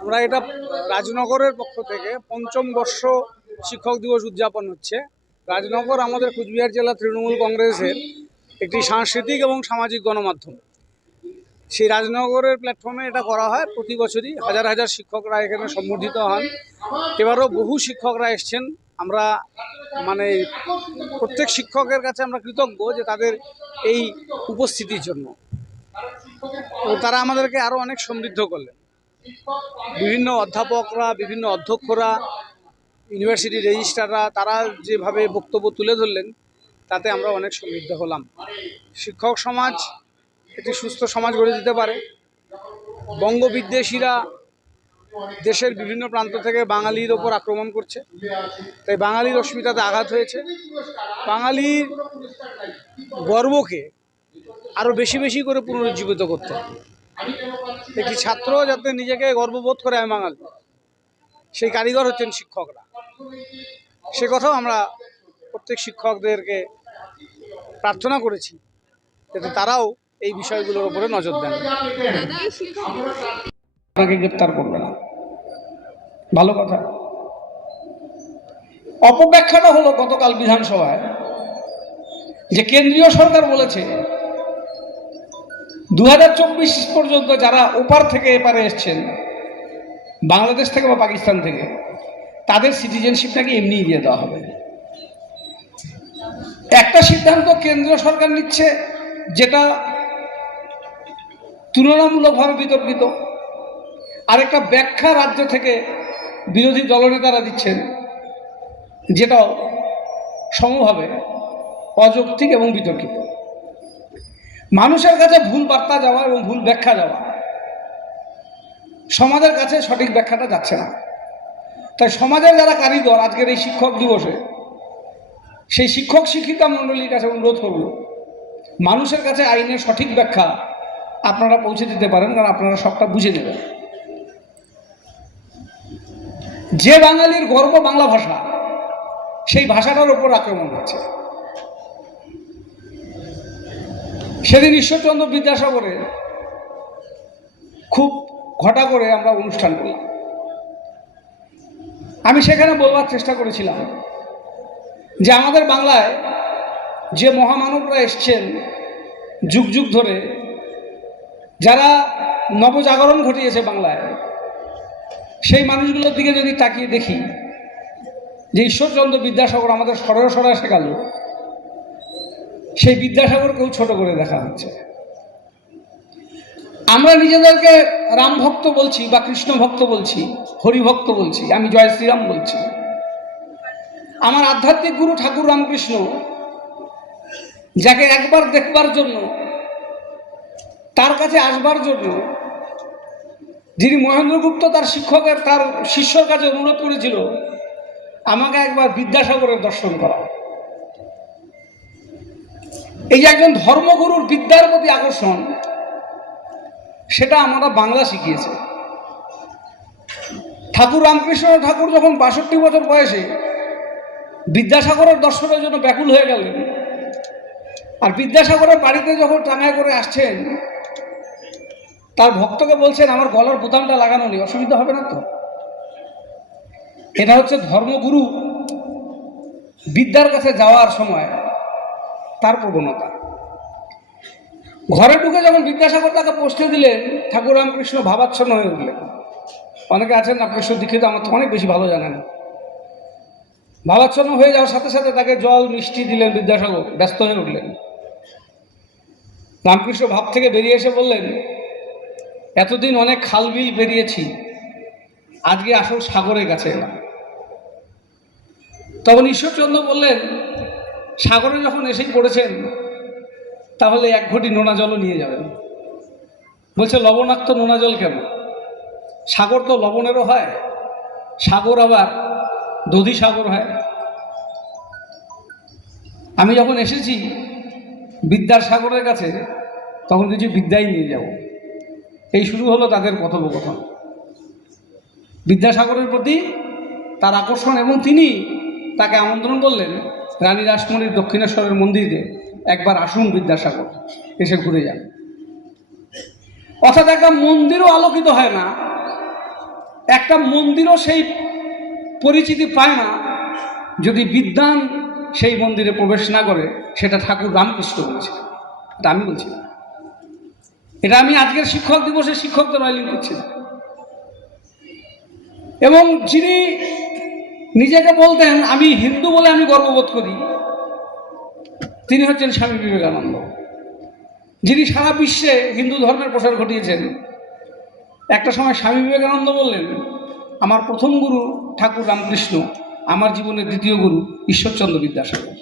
আমরা এটা রাজনগরের পক্ষ থেকে পঞ্চম বর্ষ শিক্ষক দিবস উদযাপন হচ্ছে। রাজনগর আমাদের কুচবিহার জেলা তৃণমূল কংগ্রেসের একটি সাংস্কৃতিক এবং সামাজিক গণমাধ্যম। সেই রাজনগরের প্ল্যাটফর্মে এটা করা হয়, প্রতি বছরই হাজার হাজার শিক্ষকরা এখানে সম্বর্ধিত হন। এবারও বহু শিক্ষকরা এসছেন। আমরা মানে প্রত্যেক শিক্ষকের কাছে আমরা কৃতজ্ঞ যে তাদের এই উপস্থিতির জন্য। তো তারা আমাদেরকে আরও অনেক সমৃদ্ধ করলেন। বিভিন্ন অধ্যাপকরা, বিভিন্ন অধ্যক্ষরা, ইউনিভার্সিটি রেজিস্ট্রাররা, তারা যেভাবে বক্তব্য তুলে ধরলেন, তাতে আমরা অনেক সমৃদ্ধ হলাম। শিক্ষক সমাজ একটি সুস্থ সমাজ গড়ে দিতে পারে। বঙ্গ বিদ্বেষীরা দেশের বিভিন্ন প্রান্ত থেকে বাঙালির ওপর আক্রমণ করছে। তাই বাঙালির অস্মিতাতে আঘাত হয়েছে। বাঙালির গর্বকে আরও বেশি বেশি করে পুনরুজ্জীবিত করতে একটি ছাত্র যাতে নিজেকে গর্ববোধ করে আমি বাঙালি সেই কারিগর হচ্ছেন শিক্ষকরা। সে কথাও আমরা প্রত্যেক শিক্ষকদেরকে প্রার্থনা করেছি যাতে তারাও এই বিষয়গুলোর উপরে নজর দেন। আপনাকে গ্রেপ্তার করবে না। ভালো কথা। অপব্যাখ্যাটা হলো গতকাল বিধানসভায় যে কেন্দ্রীয় সরকার বলেছে দু হাজার চব্বিশ পর্যন্ত যারা ওপার থেকে এপারে এসছেন, বাংলাদেশ থেকে বা পাকিস্তান থেকে, তাদের সিটিজেনশিপটাকে এমনিই দিয়ে দেওয়া হবে। একটা সিদ্ধান্ত কেন্দ্রীয় সরকার নিচ্ছে যেটা তুলনামূলকভাবে বিতর্কিত। আরেকটা ব্যাখ্যা রাজ্য থেকে বিরোধী দলনেতারা দিচ্ছেন, যেটাও সমভাবে অযৌক্তিক এবং বিতর্কিত। মানুষের কাছে ভুল বার্তা যাওয়া এবং ভুল ব্যাখ্যা যাওয়া, সমাজের কাছে সঠিক ব্যাখ্যাটা যাচ্ছে না। তাই সমাজের যারা কারিগর, আজকের এই শিক্ষক দিবসে, সেই শিক্ষক শিক্ষিকা মণ্ডলীর কাছে অনুরোধ করব, মানুষের কাছে আইনের সঠিক ব্যাখ্যা আপনারা পৌঁছে দিতে পারেন, কারণ আপনারা সবটা বুঝে নেবেন। যে বাঙালির গর্ব বাংলা ভাষা, সেই ভাষাটার ওপর আক্রমণ হচ্ছে সেদিন ঈশ্বরচন্দ্র বিদ্যাসাগরে খুব ঘটা করে আমরা অনুষ্ঠান করলাম। আমি সেখানে বলবার চেষ্টা করেছিলাম যে আমাদের বাংলায় যে মহামানবরা এসছেন যুগ যুগ ধরে, যারা নবজাগরণ ঘটিয়েছে বাংলায় সেই মানুষগুলোর দিকে যদি তাকিয়ে দেখি, যে ঈশ্বরচন্দ্র বিদ্যাসাগর আমাদের সরয় শেখাল সেই বিদ্যাসাগরকেও ছোট করে দেখা হচ্ছে। আমরা নিজেদেরকে রাম ভক্ত বলছি বা কৃষ্ণ ভক্ত বলছি, হরিভক্ত বলছি, আমি জয় শ্রীরাম বলছি। আমার আধ্যাত্মিক গুরু ঠাকুর রামকৃষ্ণ, যাকে একবার দেখবার জন্য, তার কাছে আসবার জন্য যিনি মহেন্দ্রগুপ্ত তার শিক্ষকের, তার শিষ্যর কাছে অনুরোধ করেছিল, আমাকে একবার বিদ্যাসাগরের দর্শন করা এই যে একজন ধর্মগুরুর বিদ্যার প্রতি আকর্ষণ, সেটা আমরা বাংলা শিখিয়েছে। ঠাকুর রামকৃষ্ণ ঠাকুর যখন বাষট্টি বছর বয়সে বিদ্যাসাগরের দর্শনের জন্য ব্যাকুল হয়ে গেলেন, আর বিদ্যাসাগরের বাড়িতে যখন টাঙায় করে আসছেন তার ভক্তকে বলছেন, আমার গলার বোতামটা লাগানো নেই, অসুবিধা হবে না তো? এটা হচ্ছে ধর্মগুরু বিদ্যার কাছে যাওয়ার সময় তার প্রবণতা। ঘরে ঢুকে যখন বিদ্যাসাগর তাকে পোস্টে দিলেন, ঠাকুর রামকৃষ্ণ ভাবাচ্ছন্ন হয়ে উঠলেন। অনেকে আছেন রামকৃষ্ণ দীক্ষিত আমার তো অনেক বেশি ভালো জানেন। ভাবাচ্ছন্ন হয়ে যাওয়ার সাথে সাথে তাকে জল, মিষ্টি দিলেন বিদ্যাসাগর, ব্যস্ত হয়ে উঠলেন। রামকৃষ্ণ ভাব থেকে বেরিয়ে এসে বললেন এতদিন অনেক খালবিল বেরিয়েছি আজকে আসল সাগরের কাছে এলাম। তখন ঈশ্বরচন্দ্র বললেন, সাগরে যখন এসে পড়েছেন, তাহলে এক ঘটি নোনা জলও নিয়ে যাবেন। বলছে, লবণাক্ত নোনা জল কেন? সাগর তো লবণেরও হয়, সাগর আবার দধি সাগর হয়। আমি যখন এসেছি বিদ্যার সাগরের কাছে, তখন কিছু বিদ্যাই নিয়ে যাব। এই শুরু হলো তাদের কথোপকথন। বিদ্যাসাগরের প্রতি তার আকর্ষণ এবং তিনি তাকে আমন্ত্রণ করলেন রানী রাসমণির দক্ষিণেশ্বরের মন্দিরে, একবার আসুন বিদ্যাসাগর, এসে ঘুরে যান। অর্থাৎ একটা মন্দিরও আলোকিত হয় না, একটা মন্দিরও সেই পরিচিতি পায় না, যদি বিদ্যান সেই মন্দিরে প্রবেশ না করে, সেটা ঠাকুর রামকৃষ্ণ বলেছে এটা আমি বলছি এটা আমি আজকের শিক্ষক দিবসে শিক্ষকদের রাইলিং করছি এবং যিনি নিজেকে বলতেন, আমি হিন্দু বলে আমি গর্ববোধ করি, তিনি হচ্ছেন স্বামী বিবেকানন্দ। যিনি সারা বিশ্বে হিন্দু ধর্মের প্রসার ঘটিয়েছেন। একটা সময় স্বামী বিবেকানন্দ বললেন, আমার প্রথম গুরু ঠাকুর রামকৃষ্ণ, আমার জীবনের দ্বিতীয় গুরু ঈশ্বরচন্দ্র বিদ্যাসাগর।